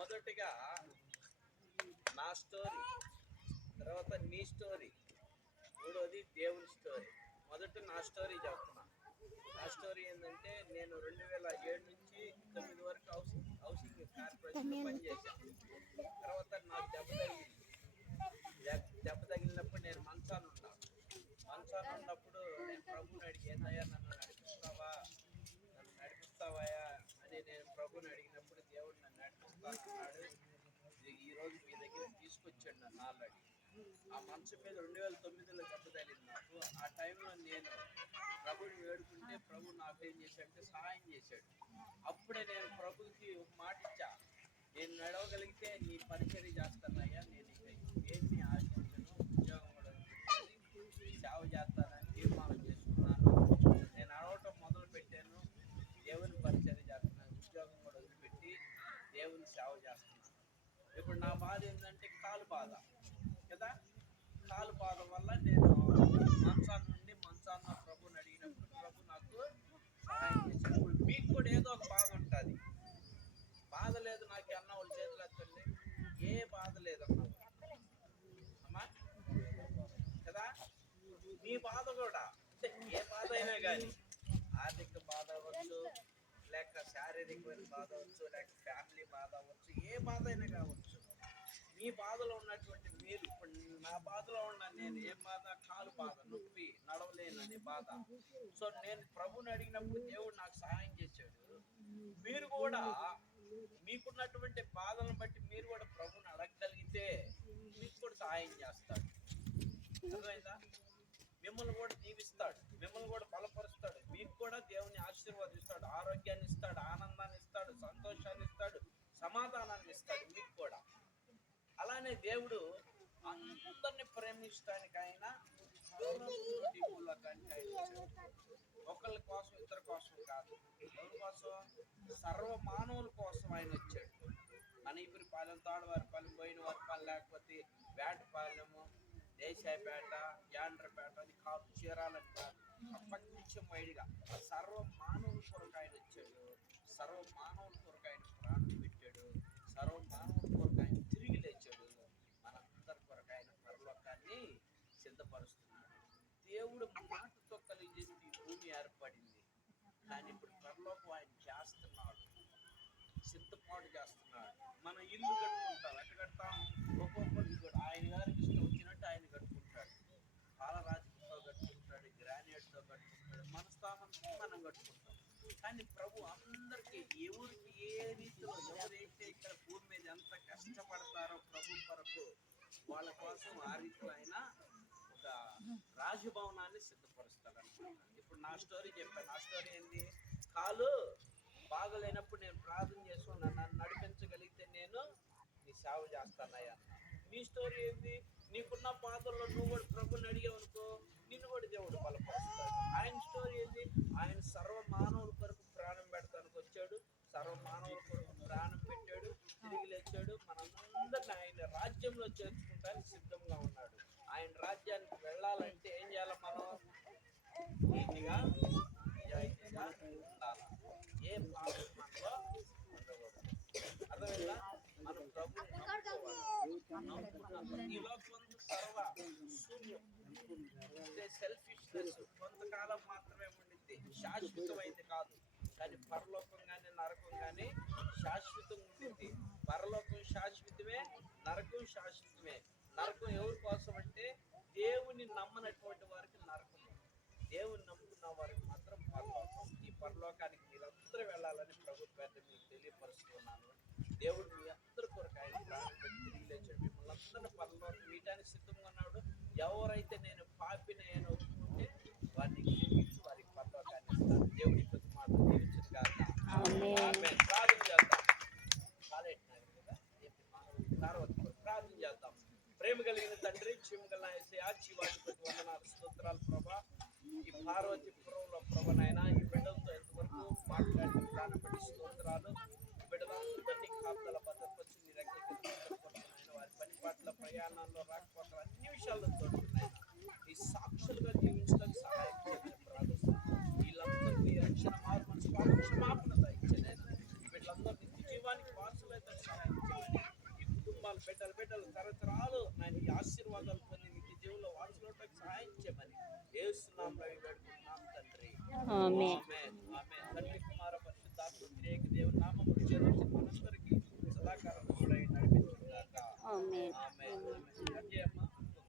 మొదటిగా నా స్టోరీ, తర్వాత నీ స్టోరీ, మూడోది దేవుని స్టోరీ. మొదట నా స్టోరీ చెప్తున్నా. నా స్టోరీ ఏంటంటే, నేను 2007 నుంచి 9 వరకు హౌసింగ్ కార్పొరేషన్లో పనిచేశాను. తర్వాత నాకు దెబ్బ తగిలినప్పుడు నేను మంచాన ఉన్నప్పుడు నేను ప్రభుని అడిగి, ఏందయ్యా నన్ను నడిపిస్తావాయా అని నేను ప్రభుని అడిగినప్పుడు దేవుడు నన్ను నడిపిస్తానన్నాడు. ఈరోజు మీ దగ్గర తీసుకొచ్చాడు నన్ను ఆల్రెడీ. ఆ మంచం మీద 2009లో దెబ్బ తగిలింది నాకు. ఆ టైంలో నేను ప్రభుని వేడుకుంటే ప్రభు నాకు ఏం చేశాడంటే సహాయం చేశాడు. అప్పుడే నేను ప్రభుకి ఒక మాట ఇచ్చా, నేను నడవగలిగితే నీ పరిచర్య చేస్తానయ్యా, నేను ఏంటి ఆశించను, ఉద్యోగం కూడా సేవ చేస్తానని తీర్మానం చేసుకున్నాను. నేను నడవటం మొదలు పెట్టాను, దేవుని పరిచర్య చేస్తున్నాను, ఉద్యోగం కూడా వదిలిపెట్టి దేవుని సేవ చేస్తున్నాను. ఇప్పుడు నా బాధ ఏంటంటే కాలు బాధ కదా. కాలు బాధ వల్ల నేను మంచాన్న ప్రభుని అడిగినప్పుడు ప్రభు నాకు సహాయం చేశాడు. ఇప్పుడు మీకు కూడా ఏదో ఒక బాధ ఉంటుంది. బాధ లేదు నాకు అన్న వాళ్ళు చేతులు ఎత్తండి, ఏ బాధ లేదు అమ్మా కదా. మీ బాధ కూడా అంటే ఏ బాధ అయినా కానీ, ఆర్థిక బాధ అవ్వచ్చు, లేక శారీరకమైన బాధ అవ్వచ్చు, లేక ఫ్యామిలీ బాధ అవ్వచ్చు, ఏ బాధ అయినా కావచ్చు. మీ బాధలో ఉన్నటువంటి మీరు, ఇప్పుడు నా బాధలో ఉన్న నేను, ఏం బాధ? కాలు బాధ, నొప్పి, నడవలేనని బాధ. సో నేను ప్రభుని అడిగినప్పుడు దేవుడు నాకు సహాయం చేశాడు. మీరు కూడా మీకున్నటువంటి బాధలను బట్టి మీరు కూడా ప్రభుని అడగగలిగితే మీకు కూడా సహాయం చేస్తాడు. అర్థమైందా? మిమ్మల్ని కూడా దీవిస్తాడు, మిమ్మల్ని కూడా బలపరుస్తాడు, మీకు కూడా దేవుని ఆశీర్వాదిస్తాడు, ఆరోగ్యాన్ని ఇస్తాడు, ఆనందాన్ని ఇస్తాడు, సంతోషాన్ని ఇస్తాడు, సమాధానాన్ని ఇస్తాడు మీకు కూడా. అలానే దేవుడు అందరిని ప్రేమించడానికి ఆయన ఒకళ్ళ కోసం ఇద్దరి కోసం కాదు, ఎవరి కోసం? సర్వ మానవుల కోసం ఆయన వచ్చాడు. మనీపురిపాలెం, తాడువారిపాలెం, బోయినవారిపాలెం, లేకపోతే వేటపాలెము, దేశాయపేట, యాండ్రపేట అని కాదు, చీరాలని కాదు, ప్రపంచం వైడిగా సర్వ మానవుల కొరకు ఆయన వచ్చాడు. సర్వ మానవుల కొరకు ఆయన ప్రాణం పెట్టాడు. సర్వ మానవుల కొరకు ఆయన తిరిగి లేచాడు. మనందరి కొరకు ఆయన పరలోకాన్ని సిద్ధపరుస్తున్నాడు. దేవుడు మాటతో కలిగేసి ఈ భూమి ఏర్పడింది, కానీ ఇప్పుడు పరలోకం ఆయన చేస్తున్నాడు, సిద్ధపాటు చేస్తున్నాడు. మన ఇల్లు కట్టుకుంటాం, ఎట్లా కడతాం? ఒక్కొక్కటి కూడా ఆయన గారికి ఇష్టం వచ్చినట్టు ఆయన కట్టుకుంటాడు. పాలరాతితో కట్టుకుంటాడు, గ్రానైట్తో కట్టుకుంటాడు, మన స్థానంతో మనం కట్టుకుంటాం. కానీ ప్రభు అందరికీ, ఎవరికి ఏ రీతిలో, ఎవరైతే ఇక్కడ భూమి మీద ఎంత కష్టపడతారో ప్రభు కొరకు, వాళ్ళ కోసం ఆ రీతిలో ఆయన ఒక రాజభవనాన్ని సిద్ధపరుస్తాడన్నమాట. ఇప్పుడు నా స్టోరీ చెప్పాను. నా స్టోరీ ఏంటి? కాలు బాగలేనప్పుడు నేను ప్రార్థన చేసుకున్నాను, నన్ను నడిపించగలిగితే నేను నీ సేవ చేస్తానయ్యా. నీ స్టోరీ ఏంటి? నీకున్న బాధల్లో నువ్వు కూడా ప్రభుని అడిగావనుకో, నిన్ను కూడా దేవుడు బలపరుస్తాడు. ఆయన స్టోరీ ఏంటి? ఆయన సర్వ మానవుల కొరకు ప్రాణం పెడతానికి వచ్చాడు, సర్వ మానవుల కొరకు ప్రాణం పెట్టాడు, తిరిగి లేచాడు. మనందరినీ ఆయన రాజ్యంలో చేర్చుకుంటానికి సిద్ధంగా ఉన్నాడు. ఆయన రాజ్యానికి వెళ్ళాలంటే ఏం చేయాలి? మనం నీతిగా, నిజాయితీగా ఉండాలి. ఏ పాపం మనలో ఉండకూడదు. అర్థమైందా? మనం ప్రభుని నమ్ముకున్నాం. ఈ లోకం సర్వ శూన్యం, సెల్ఫిష్నెస్ కొంతకాలం మాత్రమే ఉండింది, శాశ్వతమైంది కాదు. కానీ పరలోకం కానీ నరకం కానీ శాశ్వతంగా ఉండింది. పరలోకం శాశ్వతమే, నరకం శాశ్వతమే. నరకం ఎవరి కోసం అంటే దేవుని నమ్మనటువంటి వారికి నరకం, దేవుని నమ్ముకున్న వారికి మాత్రం పరలోకం. ఈ పరలోకానికి మీరందరూ వెళ్ళాలని ప్రభుత్వాన్ని మీకు తెలియపరుస్తున్నాను. దేవుడు మీ అందరి కొరకు ఆయన ప్రాణం పెట్టి తిరిగి లేచాడు. మిమ్మల్ని అందరినీ పరలోకం మీయటానికి సిద్ధంగా ఉన్నాడు. ఎవరైతే నేను పాపినని ఒప్పుకుంటే వారిని క్షమించి వారికి పరలోకాన్ని ఇస్తాను. దేవుడి ప్రతి మాట దీవించను గాక. ప్రార్థన చేద్దాం. ప్రార్థన చేద్దాం. ప్రేమ కలిగిన తండ్రి, క్షేమగల యేసయ్యా, జీవాధిపతి వందనాలు, స్తోత్రాలు ప్రభా. ఈ పార్వతీపురంలో ప్రభనైనా ఈ బిడ్డలతో ఎంతవరకు మాట్లాడిన దాన్ని బట్టి స్తోత్రాలు. బిడ్డలందరినీ కాపుదల భద్రపరిచి నీ రక్షణ వారి పని పట్ల, ప్రయాణాల్లో, రాకపోకలు, అన్ని విషయాల్లో తోడున్నాయి. ఈ సాక్షులుగా జీవించడానికి సహాయం చేయాలని ప్రార్థిస్తున్నాను. వీళ్ళందరినీ రక్షణ మార్పు క్షమాపణ ఇచ్చలేదు. వీళ్ళందరినీ జీవానికి వారసులైతే సహాయం చేయాలి. బిడ్డలు తరతరాలు నాయన ఈ ఆశీర్వాదాలు పొంది నిత్య జీవుల్లో వారసులకు సహాయం చేయమని యేసు నామములో వేడుకుంటున్నాం తండ్రి. ఆమేన్. ఆమేన్.